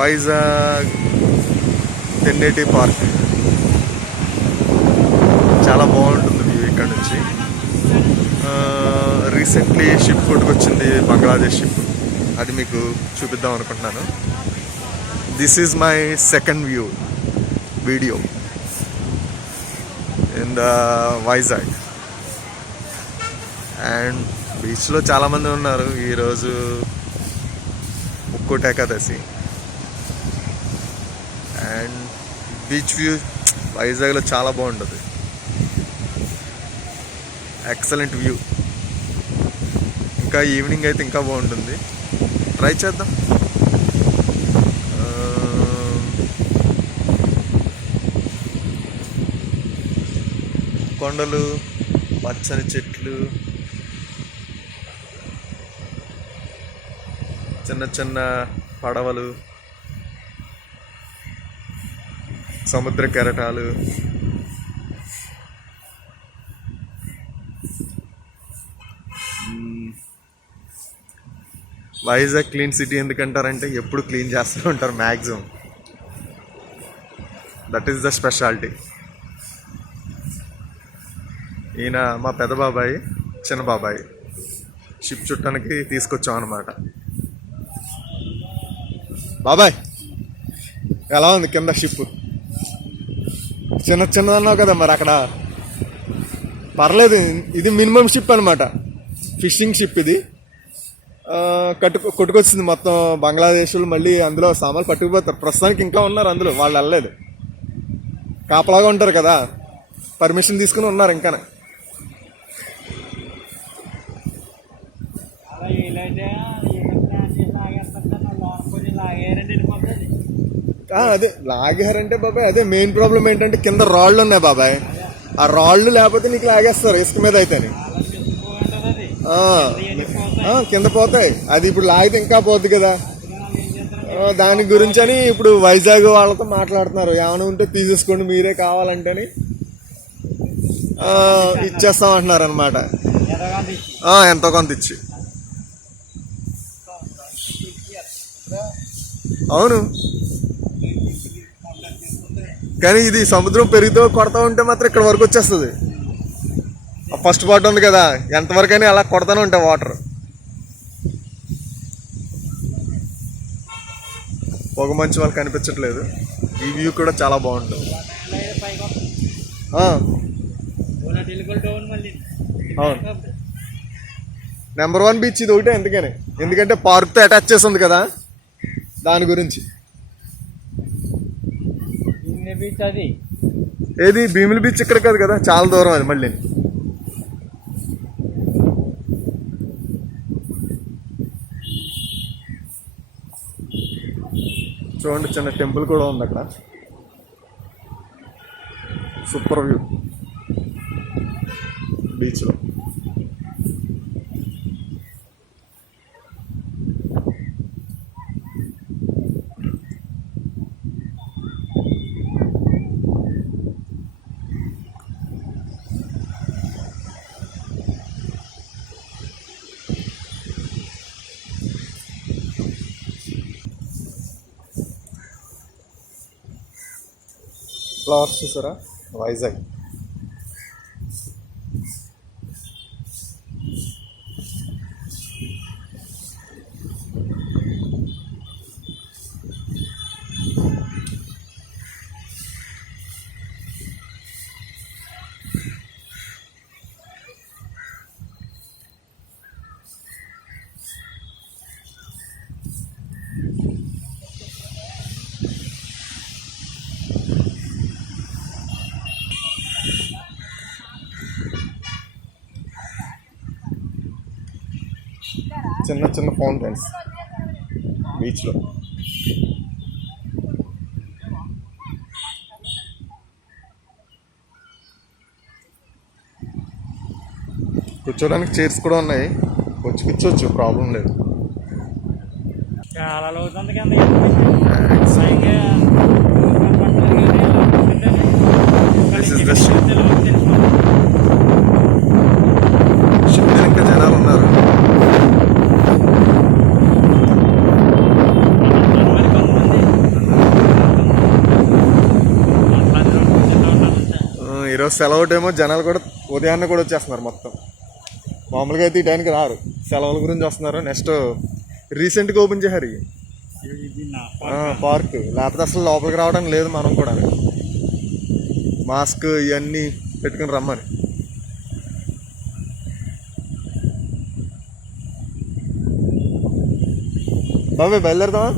Vizag 1080 park చాలా బాగుంటుంది view ఇక్కడ నుంచి. రీసెంట్లీ షిప్ కొట్టుకొచ్చింది, బంగ్లాదేశ్ షిప్, అది మీకు చూపిద్దాం అనుకుంటున్నాను. This is my second video in the Vizag. And బీచ్లో చాలామంది ఉన్నారు. ఈరోజు Mukkoti Ekadashi. And beach view వైజాగ్లో చాలా బాగుంటుంది. Excellent view. ఇంకా ఈవినింగ్ అయితే ఇంకా బాగుంటుంది. ట్రై చేద్దాం. కొండలు, పచ్చని చెట్లు, చిన్న చిన్న పడవలు, సముద్ర కెరటాలు, వైజాగ్ క్లీన్ సిటీ ఎందుకంటారంటే ఎప్పుడు క్లీన్ చేస్తూ ఉంటారు maximum. That is the speciality. ఈయన మా పెద్ద బాబాయ్, చిన్న బాబాయ్ షిప్ చుట్టానికి తీసుకొచ్చాం అన్నమాట. బాబాయ్ ఎలా ఉంది కింద షిప్? చిన్నదన్నావు కదా, మరి అక్కడ పర్లేదు. ఇది మినిమం షిప్ అనమాట, ఫిషింగ్ షిప్. ఇది కొట్టుకొచ్చింది మొత్తం బంగ్లాదేశ్లో. మళ్ళీ అందులో సామాన్లు పట్టుకుపోతారు. ప్రస్తుతానికి ఇంకా ఉన్నారు అందులో, వాళ్ళు వెళ్ళలేదు. కాపలాగా ఉంటారు కదా, పర్మిషన్ తీసుకుని ఉన్నారు ఇంకా. అదే లాగారంటే బాబాయ్, అదే మెయిన్ ప్రాబ్లం ఏంటంటే కింద రాళ్ళు ఉన్నాయి బాబాయ్. ఆ రాళ్ళు లేకపోతే నీకు లాగేస్తారు ఇసుక మీద అయితే. కింద పోతాయి. అది ఇప్పుడు లాగితే ఇంకా పోద్ది కదా. దాని గురించి అని ఇప్పుడు వైజాగ్ వాళ్ళతో మాట్లాడుతున్నారు. ఏమైనా ఉంటే తీసేసుకోండి మీరే కావాలంటేని ఇచ్చేస్తామంటున్నారు అనమాట. ఎంతో కొంత ఇచ్చి. అవును, కానీ ఇది సముద్రం పెరుగుతూ కొడతా ఉంటే మాత్రం ఇక్కడ వరకు వచ్చేస్తుంది. ఫస్ట్ పార్ట్ ఉంది కదా, ఎంతవరకు అయినా అలా కొడతానే ఉంటాయి వాటర్. పొగ మంచి వాళ్ళు కనిపించట్లేదు. ఈ వ్యూ కూడా చాలా బాగుంటుంది. అవును, నెంబర్ 1 బీచ్ ఇది ఒకటే. ఎందుకంటే పార్క్తో అటాచ్ చేసి ఉంది కదా, దాని గురించి. ఏది భీమిలి బీచ్ ఇక్కడ కాదు కదా, చాలా దూరం అది. మళ్ళీ చూడండి, చిన్న టెంపుల్ కూడా ఉంది అక్కడ. సూపర్ వ్యూ బీచ్లో. ఫ్లవర్స్ చూసారా వైజాగ్. చిన్న చిన్న ఫౌంటైన్స్ బీచ్లో. కూర్చోడానికి చైర్స్ కూడా ఉన్నాయి, వచ్చి కూర్చోవచ్చు, ప్రాబ్లం లేదు. చాలా లోతుంది కింద. షిప్ మీద ఇంకా జనాలు ఉన్నారు. ఈరోజు సెలవు టైమో జనాలు కూడా ఉదయాన్నే కూడా వచ్చేస్తున్నారు మొత్తం. మామూలుగా అయితే ఈ టైంకి రారు, సెలవుల గురించి వస్తున్నారు. నెక్స్ట్ రీసెంట్గా ఓపెన్ చేశారు ఇవి పార్క్, లేకపోతే అసలు లోపలికి రావడానికి లేదు. మనం కూడా మాస్క్ ఇవన్నీ పెట్టుకుని రమ్మని. బాబాయ్ బయలుదేరుతామా?